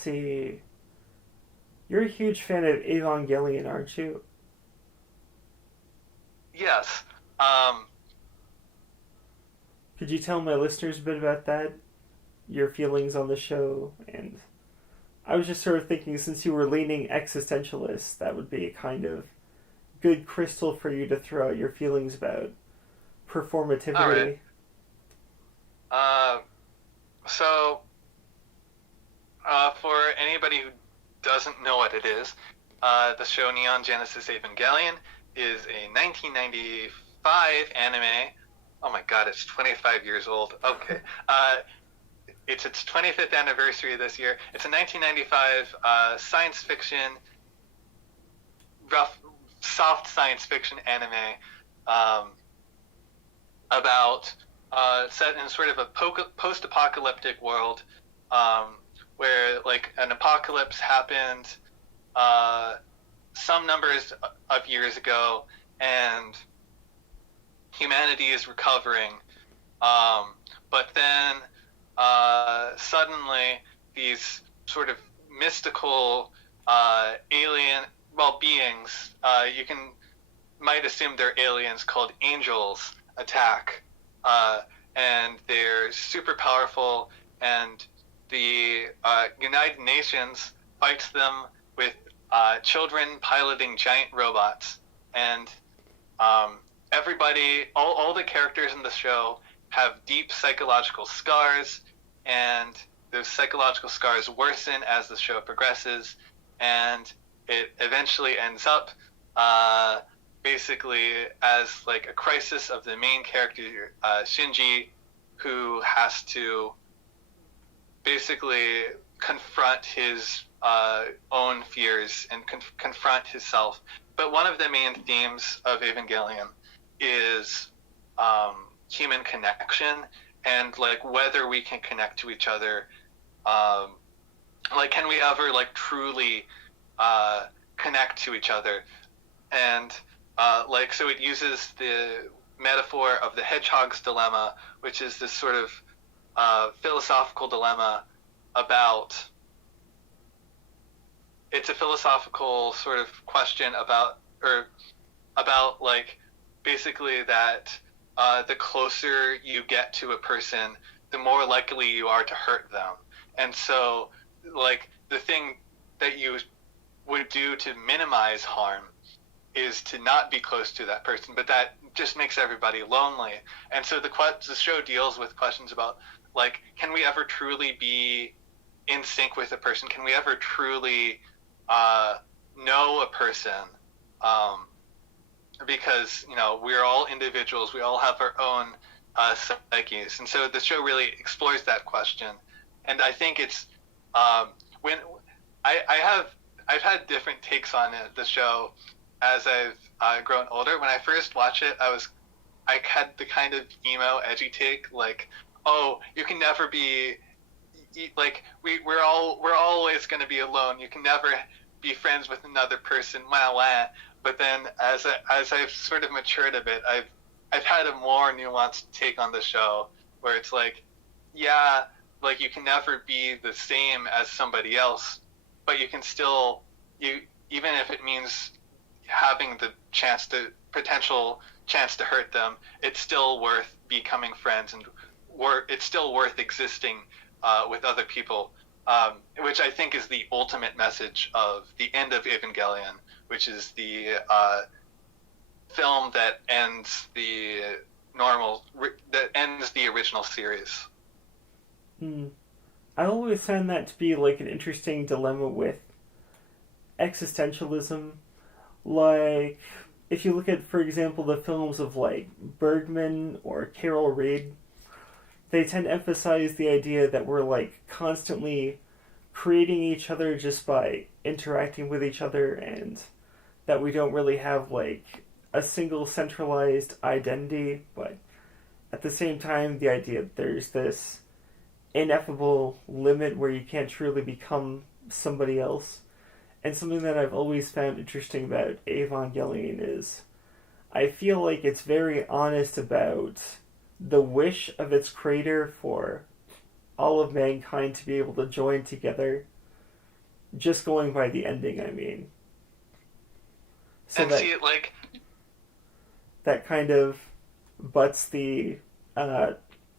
see. You're a huge fan of Evangelion, aren't you? Yes. Um, Could you tell my listeners a bit about that? Your feelings on the show? And I was just sort of thinking, since you were leaning existentialist, that would be a kind of good crystal for you to throw out your feelings about all right. performativity. Uh, so, for anybody who doesn't know what it is, the show Neon Genesis Evangelion is a 1995 anime. Oh my god, it's 25 years old. Okay. It's its 25th anniversary this year. It's a 1995 science fiction, rough, soft science fiction anime um, about set in sort of a post-apocalyptic world um, where like an apocalypse happened uh, some numbers of years ago, and humanity is recovering. Um, but then suddenly these sort of mystical alien, well, beings, you can might assume they're aliens called angels, attack, uh, and they're super powerful, and the United Nations fights them with children piloting giant robots, and um, everybody, all the characters in the show have deep psychological scars, and those psychological scars worsen as the show progresses, and it eventually ends up uh, basically as like a crisis of the main character, Shinji, who has to basically confront his own fears and confront himself. But one of the main themes of Evangelion is human connection, and like whether we can connect to each other. Um, like, can we ever like truly connect to each other? And like, so it uses the metaphor of the hedgehog's dilemma, which is this sort of philosophical dilemma about. It's a philosophical sort of question about, or about like basically that the closer you get to a person, the more likely you are to hurt them. And so, like, the thing that you would do to minimize harm is to not be close to that person, but that just makes everybody lonely. And so the show deals with questions about, like, can we ever truly be in sync with a person? Can we ever truly know a person? Um, because we're all individuals, we all have our own psyches, and so the show really explores that question. And I think it's when I've had different takes on the show as I've grown older. When I first watched it, I had the kind of emo edgy take, like, oh, you can never be like we're always going to be alone. You can never be friends with another person. Wah, wah. But then as I've sort of matured a bit, I've had a more nuanced take on the show, where it's like, yeah, like you can never be the same as somebody else, but you can still, you even if it means having the potential chance to hurt them, it's still worth becoming friends, and it's still worth existing with other people, which I think is the ultimate message of the end of Evangelion, which is the film that ends the original series. Hmm. I always found that to be like an interesting dilemma with existentialism. Like, if you look at, for example, the films of like Bergman or Carol Reed, they tend to emphasize the idea that we're like constantly creating each other just by interacting with each other, and that we don't really have like a single centralized identity, but at the same time, the idea that there's this ineffable limit where you can't truly become somebody else. And something that I've always found interesting about Evangelion is I feel like it's very honest about the wish of its creator for all of mankind to be able to join together Just going by the ending, I mean. So And that see, like, that kind of butts the uh,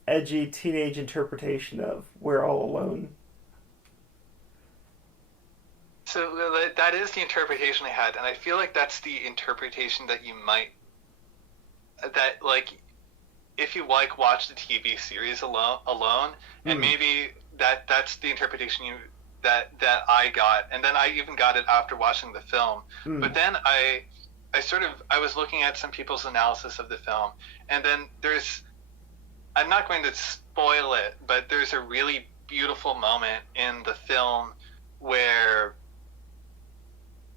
edgy teenage interpretation of "We're all alone." so that is the interpretation I had, and I feel like that's the interpretation that you might, that, like, if you like watch the TV series alone, and Mm. maybe that's the interpretation that I got, and then I even got it after watching the film. But Mm. then I was looking at some people's analysis of the film, and then I'm not going to spoil it, but there's a really beautiful moment in the film where,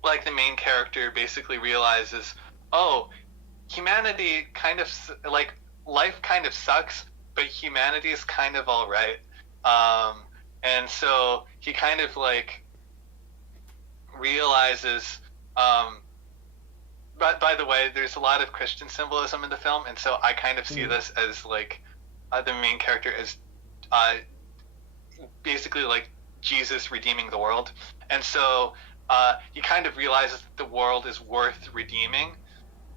like, the main character basically realizes, oh, humanity kind of, like, life kind of sucks, but humanity is kind of all right. And so he kind of, like, realizes. But by the way, there's a lot of Christian symbolism in the film, and so I kind of see Mm. this as, like, the main character as uh, basically like Jesus redeeming the world, and so he kind of realizes that the world is worth redeeming.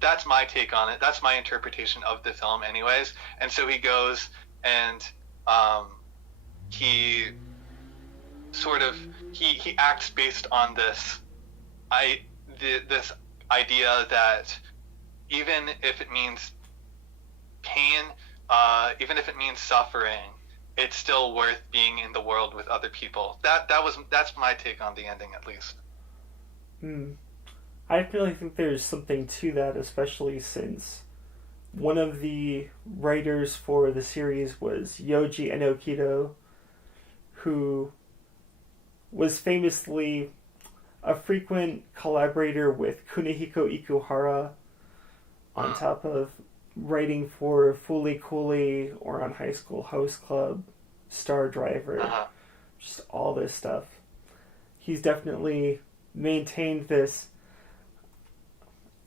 That's my take on it. That's my interpretation of the film, anyways. And so he goes and um, he sort of he acts based on this idea that even if it means pain, even if it means suffering, it's still worth being in the world with other people. That's my take on the ending, at least. Mm. I really think there's something to that, especially since one of the writers for the series was Yoji Enokido, who was famously a frequent collaborator with Kunihiko Ikuhara, on Mm. top of writing for Fooly Cooly or on High School Host Club, Star Driver, Uh-huh. just all this stuff. He's definitely maintained this.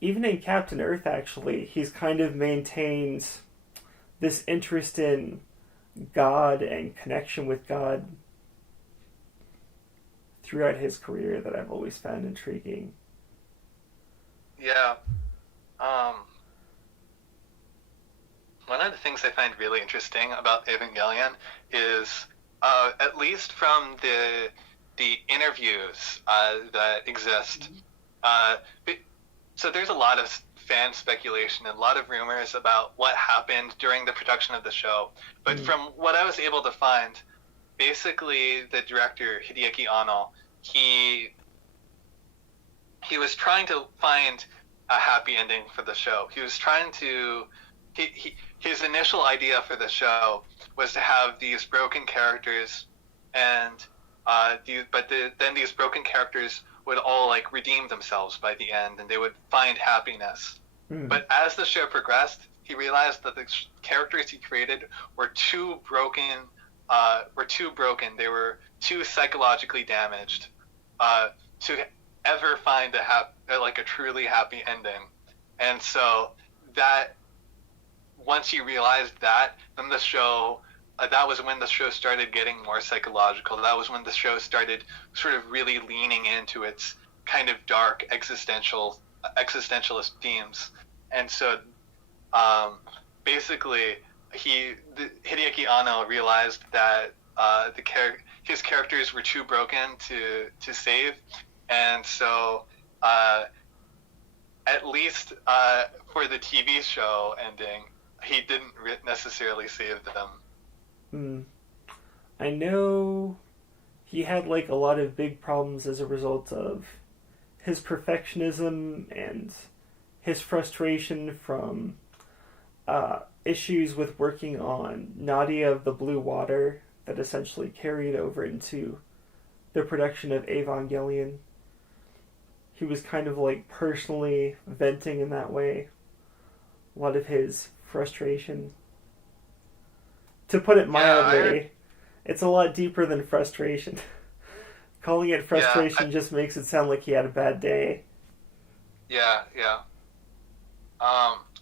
Even in Captain Earth, actually, he's kind of maintained this interest in God and connection with God throughout his career that I've always found intriguing. Yeah. Um, One of the things I find really interesting about Evangelion is, at least from the interviews that exist, uh, so there's a lot of fan speculation and a lot of rumors about what happened during the production of the show. But Mm. from what I was able to find, basically the director Hideaki Anno, he was trying to find a happy ending for the show. He was trying to his initial idea for the show was to have these broken characters, and then these broken characters would all, like, redeem themselves by the end, and they would find happiness. Mm. But as the show progressed, he realized that the characters he created were too broken. They were too psychologically damaged to ever find a truly happy ending. And so that once he realized that, then the show that was when the show started getting more psychological. That was when the show started sort of really leaning into its kind of dark existentialist themes. And so basically Hideaki Anno realized that his characters were too broken to save, and so at least for the TV show ending, he didn't necessarily save them. Mm. I know he had like a lot of big problems as a result of his perfectionism and his frustration from issues with working on Nadia of the Blue Water that essentially carried over into the production of Evangelion. He was kind of like personally venting in that way a lot of his frustration. To put it Yeah, mildly, it's a lot deeper than frustration. Calling it yeah, frustration just makes it sound like he had a bad day. yeah.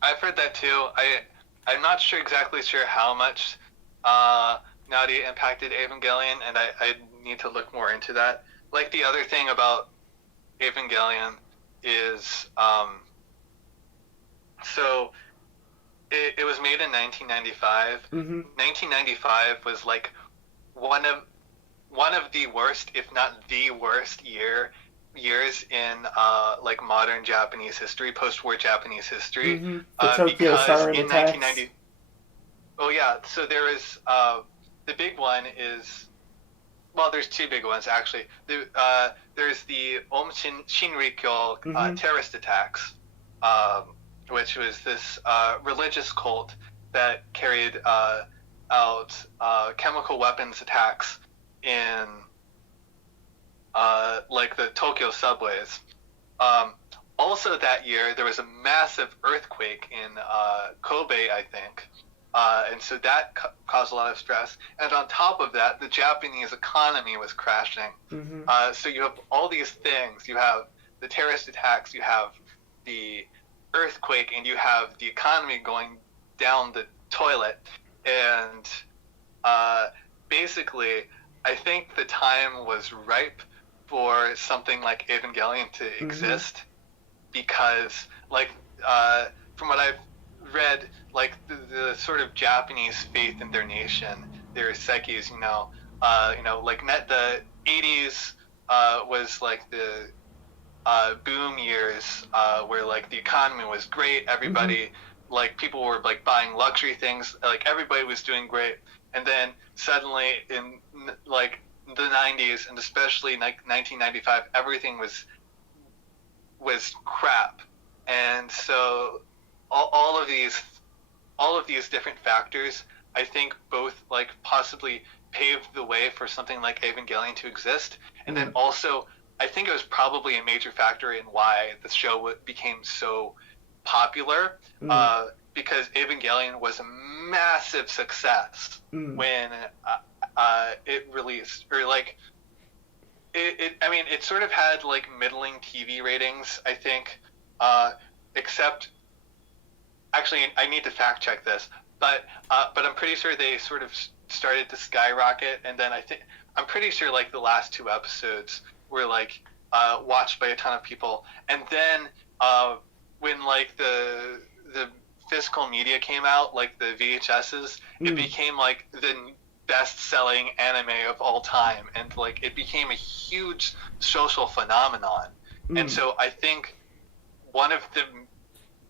I've heard that too. I'm not exactly sure how much Nadia impacted Evangelion, and I need to look more into that. like the other thing about Evangelion is so it was made in 1995. Mm-hmm. 1995 was like one of one of the worst, if not the worst years in like modern Japanese history, post-war Japanese history, Mm-hmm. The Tokyo because Siren in attacks. 1990, oh yeah, so there is the big one is, well, there's two big ones actually. There's the Shinrikyo Mm-hmm. terrorist attacks, um, which was this religious cult that carried out chemical weapons attacks in like the Tokyo subways. Um, Also, that year there was a massive earthquake in Kobe, I think, and so that caused a lot of stress. And on top of that, the Japanese economy was crashing. Mm-hmm. So you have all these things. You have the terrorist attacks, you have the earthquake, and you have the economy going down the toilet. And uh, basically, I think the time was ripe for something like Evangelion to Mm-hmm. exist because, like, from what I've read, like the sort of Japanese faith in their nation, their psyches, like the '80s was like the boom years where like the economy was great, Mm-hmm. everybody, like people were like buying luxury things, like everybody was doing great, and then suddenly in like the '90s and especially like 1995, everything was crap, and so all of these different factors, I think, both like possibly paved the way for something like Evangelion to exist, and then Mm. also I think it was probably a major factor in why the show became so popular, Mm. because Evangelion was a massive success Mm. when it released, or like I mean, it sort of had like middling TV ratings, I think, uh, except actually, I need to fact check this, but I'm pretty sure they sort of started to skyrocket, and then I'm pretty sure like the last two episodes were like watched by a ton of people, and then when like the physical media came out, like the VHSs, it Mm. became like the best-selling anime of all time, and like it became a huge social phenomenon, and Mm. so I think one of the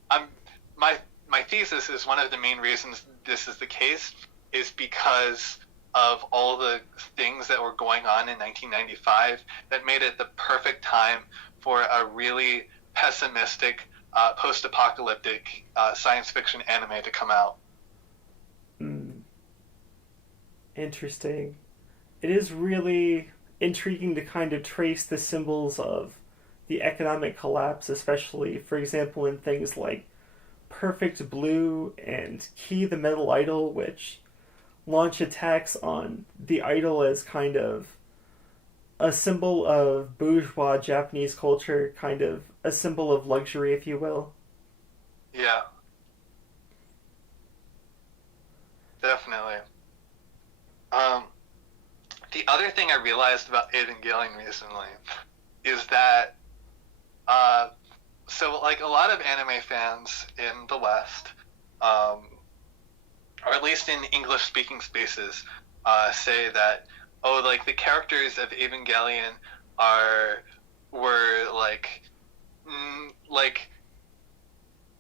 I'm my my thesis is one of the main reasons this is the case is because of all the things that were going on in 1995 that made it the perfect time for a really pessimistic post-apocalyptic science fiction anime to come out. Mm. Interesting. It is really intriguing to kind of trace the symbols of the economic collapse, especially, for example, in things like Perfect Blue and Key the Metal Idol, which launch attacks on the idol as kind of a symbol of bourgeois Japanese culture, kind of a symbol of luxury, if you will. Yeah, definitely. Um, the other thing I realized about Evangelion recently is that uh, so like a lot of anime fans in the West, um, or at least in English speaking spaces, say that, oh, like the characters of Evangelion are were like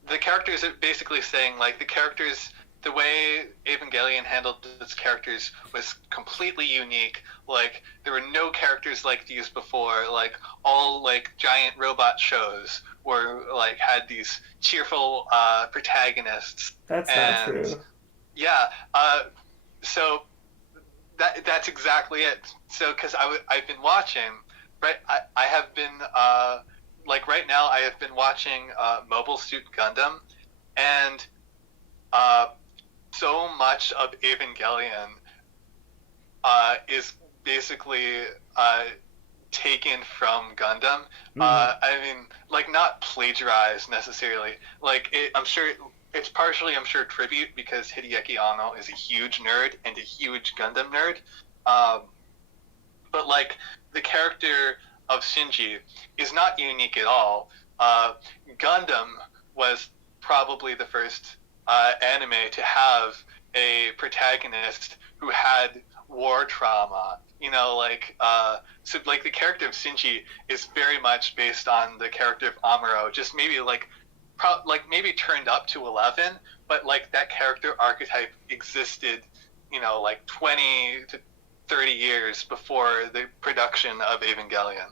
the characters are basically saying like the way Evangelion handled its characters was completely unique. Like there were no characters like these before. Like all like giant robot shows were like had these cheerful protagonists, That's not and true. yeah, so that's exactly it. So because I've been watching, right, I have been like right now I have been watching Mobile Suit Gundam, and uh, so much of Evangelion is basically taken from Gundam. Mm. I mean, like not plagiarized necessarily. Like I'm sure it's partially, I'm sure, tribute because Hideaki Anno is a huge nerd and a huge Gundam nerd. Um, but like the character of Shinji is not unique at all. Gundam was probably the first anime to have a protagonist who had war trauma. So like the character of Shinji is very much based on the character of Amuro, just maybe maybe turned up to 11, but like that character archetype existed, like 20 to 30 years before the production of Evangelion.